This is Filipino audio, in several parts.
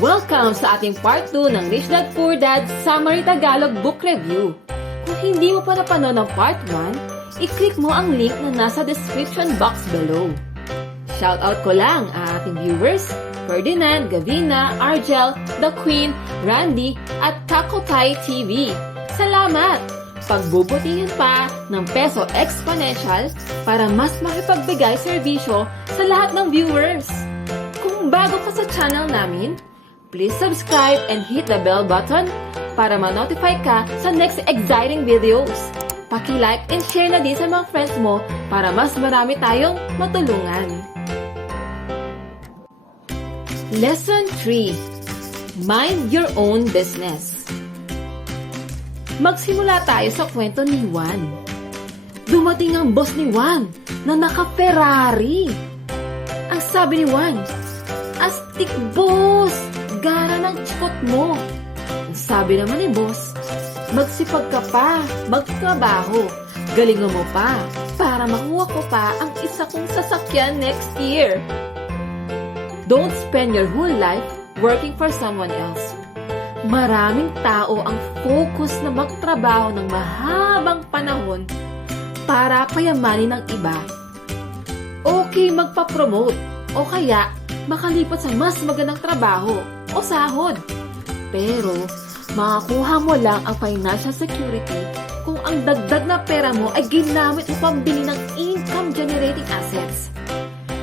Welcome sa ating part 2 ng Rich Dad Poor Dad Summary Tagalog Book Review. Kung hindi mo pa napanood ang part 1, i-click mo ang link na nasa description box below. Shoutout ko lang ang ating viewers, Ferdinand, Gavina, Argel, The Queen, Randy, at Takotay TV. Salamat! Pagbubutihin pa ng Peso Exponential para mas makipagbigay serbisyo sa lahat ng viewers. Kung bago ka sa channel namin, please subscribe and hit the bell button para ma-notify ka sa next exciting videos. Paki-like and share na din sa mga friends mo para mas marami tayong matulungan. Lesson 3. Mind your own business. Magsimula tayo sa kwento ni Juan. Dumating ang boss ni Juan na naka-Ferrari. Ang sabi ni Juan, "Astig boss, gara ng chikot mo." Ang sabi naman ni boss, "Magsipag ka pa, magtrabaho, galingan mo pa, para makuha ko pa ang isa kong sasakyan next year." Don't spend your whole life working for someone else. Maraming tao ang focus na magtrabaho ng mahabang panahon para payamanin ng iba. Okay magpa-promote o kaya makalipat sa mas magandang trabaho o sahod. Pero makakuha mo lang ang financial security kung ang dagdag na pera mo ay ginamit upang bili ng income-generating assets.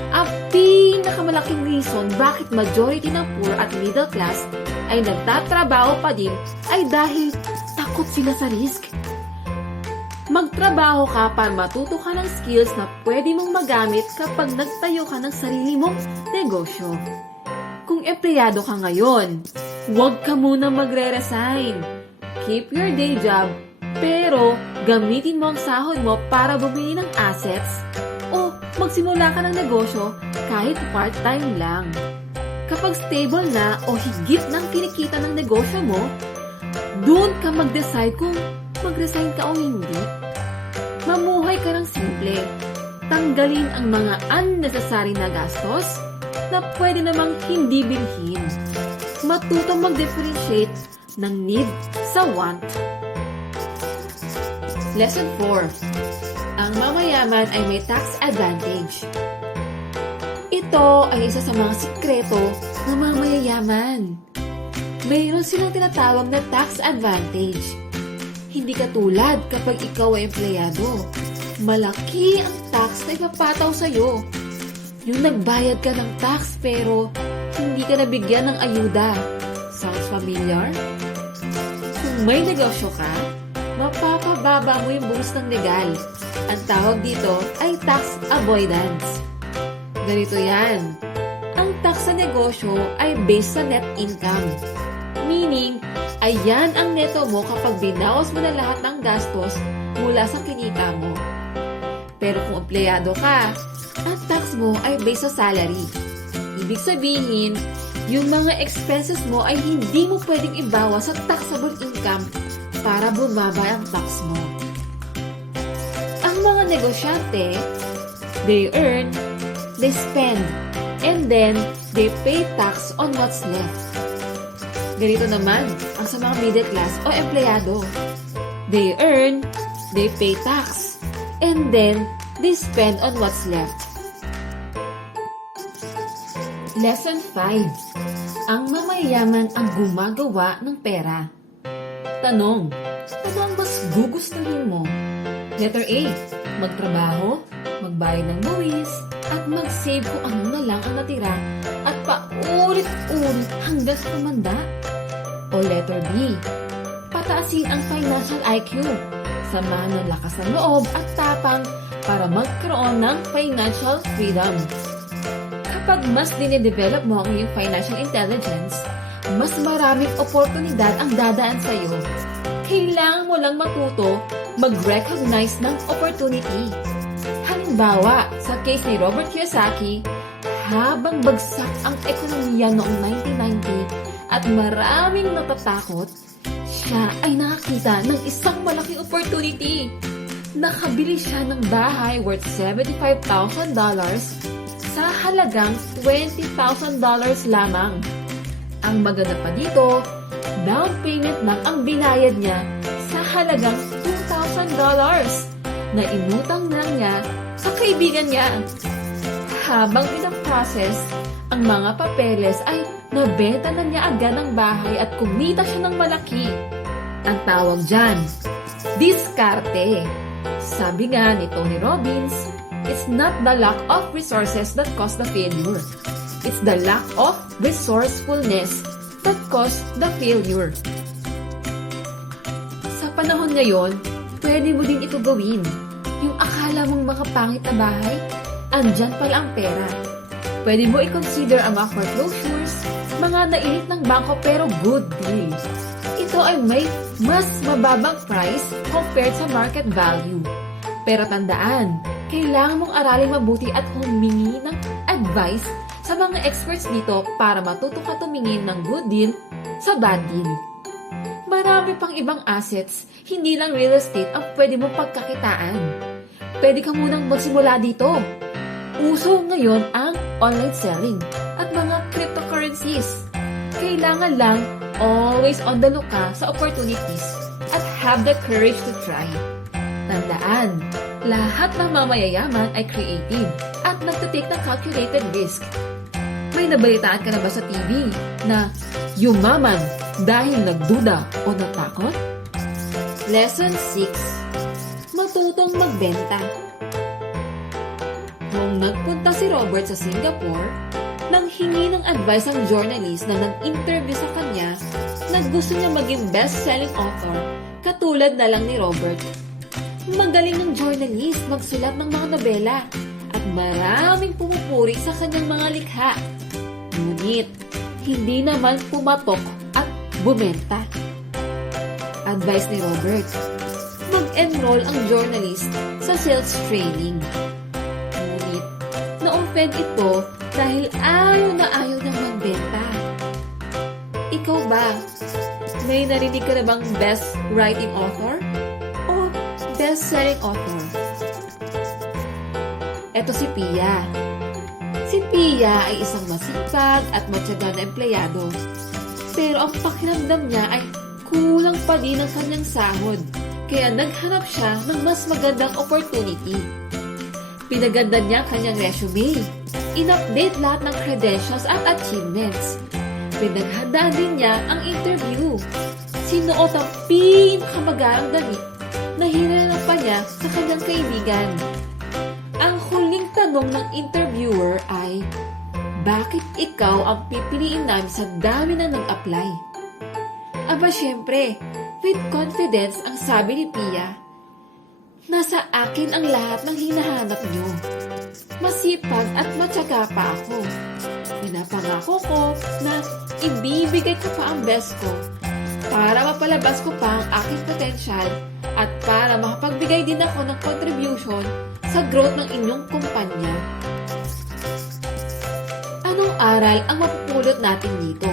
Ang pinakamalaking reason bakit majority ng poor at middle class ay nagtatrabaho pa din ay dahil takot sila sa risk. Magtrabaho ka para matuto ka ng skills na pwede mong magamit kapag nagtayo ka ng sarili mong negosyo. Kung empleyado ka ngayon, huwag ka muna magre-resign. Keep your day job, pero gamitin mo ang sahod mo para bumili ng assets o magsimula ka ng negosyo kahit part-time lang. Kapag stable na o higit ng kinikita ng negosyo mo, doon ka mag-decide kung mag-resign ka o hindi. Mamuhay ka ng simple. Tanggalin ang mga unnecessary na gastos na pwede namang hindi bilhin. Matutong mag-differentiate ng need sa want. Lesson 4. Ang mamayaman ay may tax advantage. Ito ay isa sa mga sikreto ng mga mayayaman. Mayroon silang tinatawag na tax advantage. Hindi katulad kapag ikaw ay empleyado. Malaki ang tax na ipapataw sa'yo. Yung nagbayad ka ng tax pero hindi ka nabigyan ng ayuda. Sounds familiar? Kung may negosyo ka, mapapababa mo yung buhos ng legal. Ang tawag dito ay tax avoidance. Ganito yan. Ang tax sa negosyo ay based sa net income. Meaning, ayan ang neto mo kapag binawas mo na lahat ng gastos mula sa kinita mo. Pero kung empleyado ka, ang tax mo ay based sa salary. Ibig sabihin, yung mga expenses mo ay hindi mo pwedeng ibawas sa taxable income para bumaba ang tax mo. Ang mga negosyante, they earn, they spend, and then they pay tax on what's left. Ganito naman ang sa mga middle class o empleyado. They earn, they pay tax, and then they spend on what's left. Lesson 5. Ang mamayaman ang gumagawa ng pera. Tanong, ano ang mas gugustuhin mo? Letter A. Magtrabaho, magbayad ng buwis, at mag-save kung ano na lang ang natira at paulit-ulit hanggang sa tumanda. O letter B. Pataasin ang financial IQ, samahan ng lakas ng loob at tapang para magkaroon ng financial freedom. Kapag mas dine-develop mo ang iyong financial intelligence, mas maraming oportunidad ang dadaan sa iyo. Kailangan mo lang matuto mag-recognize ng opportunity. Halimbawa, sa case ni Robert Kiyosaki, habang bagsak ang ekonomiya noong 1990 at maraming natatakot, siya ay nakakita ng isang malaking opportunity. Nakabili siya ng bahay worth $75,000 sa halagang $20,000 lamang. Ang maganda pa dito, down payment lang ang binayad niya sa halagang $2,000 na inutang lang niya sa kaibigan niya. Habang pinaprocess ang mga papeles ay nabenta na niya agad ang bahay at kumita siya ng malaki. Ang tawag dyan, diskarte. Sabi nga ni Tony Robbins, it's not the lack of resources that caused the failure. It's the lack of resourcefulness that caused the failure. Sa panahon ngayon, pwede mo din ito gawin. Yung akala mong makapangit na bahay, andyan pala ang pera. Pwede mo i-consider ang mga foreclosures, mga nailit ng bangko pero good deal. Ito ay may mas mababang price compared sa market value. Pero tandaan, kailangan mong aralin mabuti at humingi ng advice sa mga experts dito para matuto ka tumingin ng good deal sa bad deal. Marami pang ibang assets, hindi lang real estate ang pwede mong pagkakitaan. Pwede ka munang magsimula dito. Uso ngayon ang online selling at mga cryptocurrencies. Kailangan lang always on the lookout sa opportunities at have the courage to try. Tandaan, lahat ng mamayayaman ay creative at nagtitake ng calculated risk. May nabalitaan ka na ba sa TV na yumaman dahil nagduda o natakot? Lesson 6. Matutong magbenta. Nung nagpunta si Robert sa Singapore, nang hingi ng advice ang journalist na nag-interview sa kanya na gusto niya maging best-selling author katulad na lang ni Robert. Magaling ng journalist magsulat ng mga nobela at maraming pumupuri sa kanyang mga likha. Ngunit, hindi naman pumatok at bumenta. Advice ni Robert, mag-enroll ang journalist sa sales training. Ngunit, na-offend ito dahil ayaw na ayaw niyang magbenta. Ikaw ba? May narinig ka na bang best writing author? O best-selling author? Eto si Pia. Si Pia ay isang masipag at matyaga na empleyado. Pero ang pakiramdam niya ay kulang pa din ang kanyang sahod. Kaya naghanap siya ng mas magandang opportunity. Pinaganda niya ang kanyang resume. In-update lahat ng credentials at achievements. Pinaghandaan din niya ang interview. Sinuot ang pinakamagarang damit na hinanap pa niya sa kanyang kaibigan. Ang huling tanong ng interviewer ay, bakit ikaw ang pipiliin namin sa dami na nag-apply? Aba syempre, with confidence ang sabi ni Pia, nasa akin ang lahat ng hinahanap niyo. Masipag at matyaga pa ako. Pinapangako ko na ibibigay ko pa ang best ko para mapalabas ko pa ang aking potential at para makapagbigay din ako ng contribution sa growth ng inyong kumpanya. Anong aral ang mapupulot natin dito?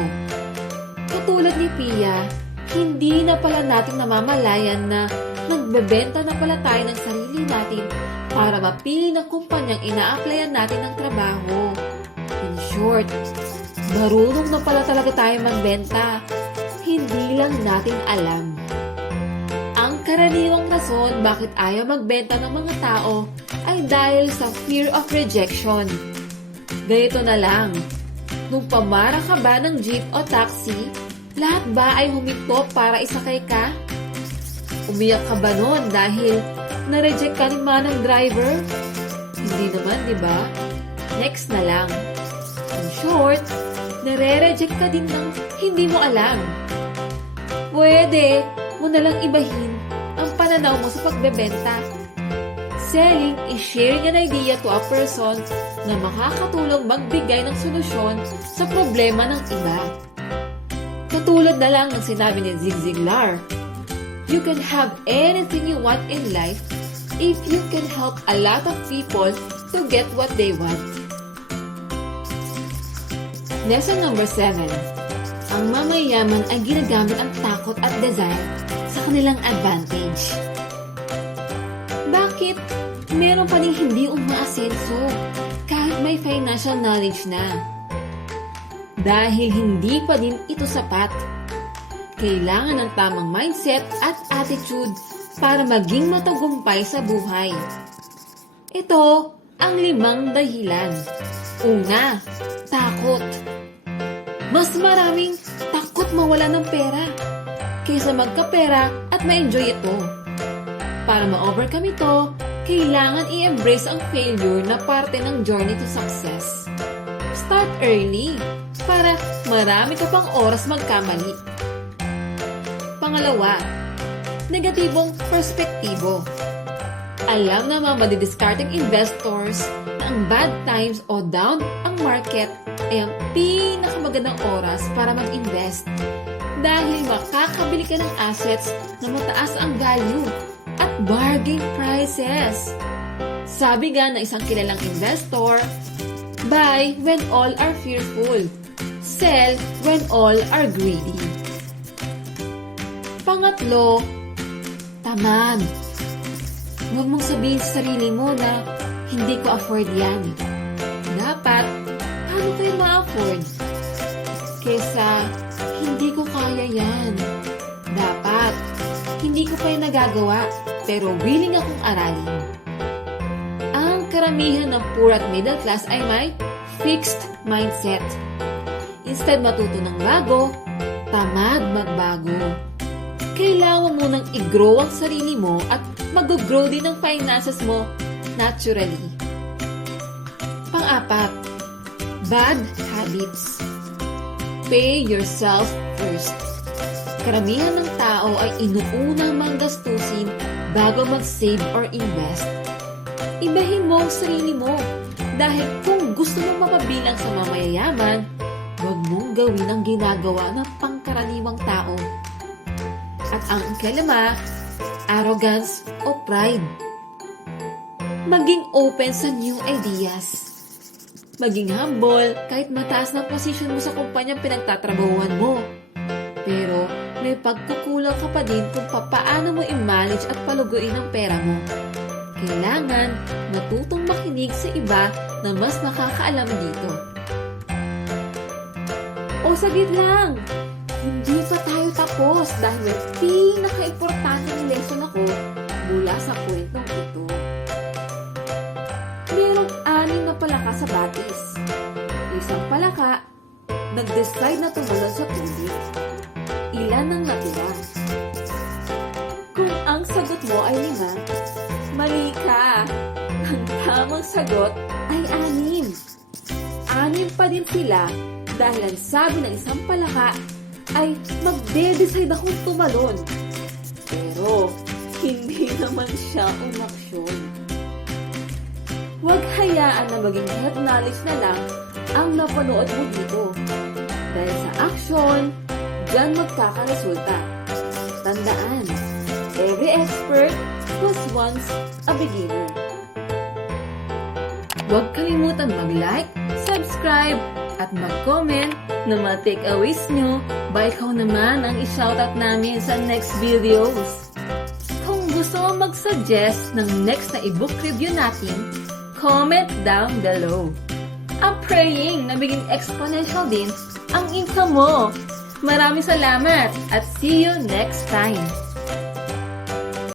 Katulad ni Pia, hindi na pala natin namamalayan na nagbebenta na pala tayo ng sarili natin para mapili ng kumpanyang ina-applyan natin ng trabaho. In short, marunong na pala talaga tayo magbenta. Hindi lang natin alam. Ang karaniwang rason bakit ayaw magbenta ng mga tao ay dahil sa fear of rejection. Ganito na lang, nung pamara ka ba ng jeep o taxi, lahat ba ay huminto para isakay ka? Umiyak ka ba noon dahil na-reject ka ng manang driver? Hindi naman, di ba? Next na lang. In short, nare-reject ka din ng hindi mo alam. Pwede mo nalang ibahin ang pananaw mo sa pagbebenta. Selling is sharing an idea to a person na makakatulong magbigay ng solusyon sa problema ng iba. Katulad na lang ng sinabi ni Zig Ziglar, you can have anything you want in life if you can help a lot of people to get what they want. Lesson number 7. Ang mamayaman ay ginagamit ang takot at desire sa kanilang advantage. Bakit meron pa rin hindi umaasenso kahit may financial knowledge na? dahil hindi pa din ito sapat. Kailangan ng tamang mindset at attitude para maging matagumpay sa buhay. Ito ang 5 dahilan. Una, takot. Mas maraming takot mawala ng pera kaysa magkapera at ma-enjoy ito. Para ma-overcome ito, kailangan i-embrace ang failure na parte ng journey to success. Start early para marami ka pang oras magkamali. Pangalawa, negatibong perspektibo. Alam na mga madidiscarding investors na ang bad times o down ang market ay ang pinakamagandang oras para mag-invest dahil makakabili ka ng assets na mataas ang value at bargain prices. Sabi nga ng isang kilalang investor, buy when all are fearful, sell when all are greedy. Pangatlo, tamad. Huwag mong sabihin sa sarili mo na hindi ko afford yan. Dapat, paano kayo ma-afford? Kesa, hindi ko kaya yan. Dapat, hindi ko pa yung nagagawa, pero willing akong aralin. Ang karamihan ng poor at middle class ay may fixed mindset. Instead matuto ng bago, tamad magbago. Kailangan mo nang i-grow ang sarili mo at mag-grow din ang finances mo naturally. Pang-apat, bad habits. Pay yourself first. Karamihan ng tao ay inuunang manggastusin bago mag-save or invest. Ibahin mo ang sarili mo dahil kung gusto mong mapabilang sa mamayayaman, huwag mong gawin ang ginagawa ng pangkaraniwang tao. At ang ikalima, arrogance o pride. Maging open sa new ideas. Maging humble kahit mataas na posisyon mo sa kumpanyang pinagtatrabahuhan mo. Pero may pagkukulang ka pa din kung paano mo i-manage at paluguin ang pera mo. Kailangan matutong makinig sa iba na mas nakakaalam dito. O saglit lang! Hindi pa tayo tapos dahil may pinaka-importanteng lesson ako mula sa kwentong ito. Merong 6 na palaka sa batis. Isang palaka, nag-decide na tumalon sa tubig. Ilan ang natira? Kung ang sagot mo ay 5, mali ka. Ang tamang sagot ay 6. 6 pa din sila dahil ang sabi ng isang palaka ay magde-decide akong tumalon. Pero hindi naman siya umaksyon. Huwag hayaan na maging head knowledge na lang ang napanood mo dito. Dahil sa action, diyan magkakaresulta. Tandaan, every expert was once a beginner. Huwag kalimutan mag-like, subscribe, at mag-comment na mga takeaways nyo ba ikaw naman ang i-shoutout namin sa next videos. Kung gusto mo mag-suggest ng next na e-book review natin, comment down below. I'm praying na maging exponential din ang income mo. Maraming salamat at see you next time!